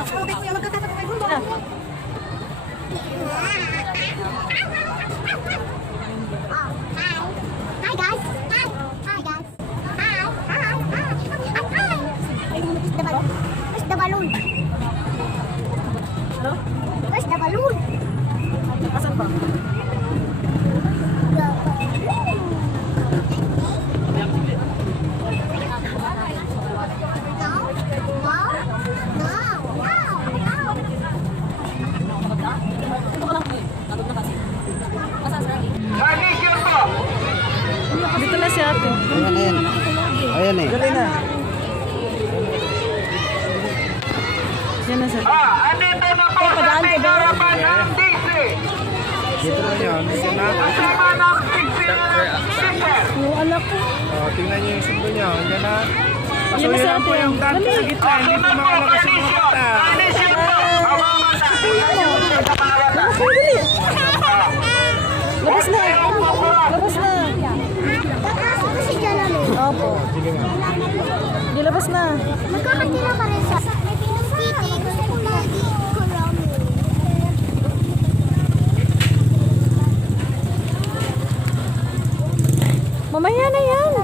Hi guys. Hi guys. Hi. Where's the balloon? Ano? Where's the balloon? Asan ba? Dito na si ate. Ayan. Ayan eh. Dali na. Yan na sir. Andito na po sa ating harapan ng DC. Dito na yun. Dito na. Kasama ng Sister. Yung anak ko. Tingnan niyo yung sundo niyo. Yan na. Yan na si Pasuyan po ate. yung dante sa gitna. Hindi po makalabas yung mga mata. Anisyon po. Hawakan na. Labas na. Labas na. Ako si Jalalo. Opo. Gilabas na. Magkakatira ka rin sa Kitty. Gusto ko lagi ko ramen. Mamaya na yan.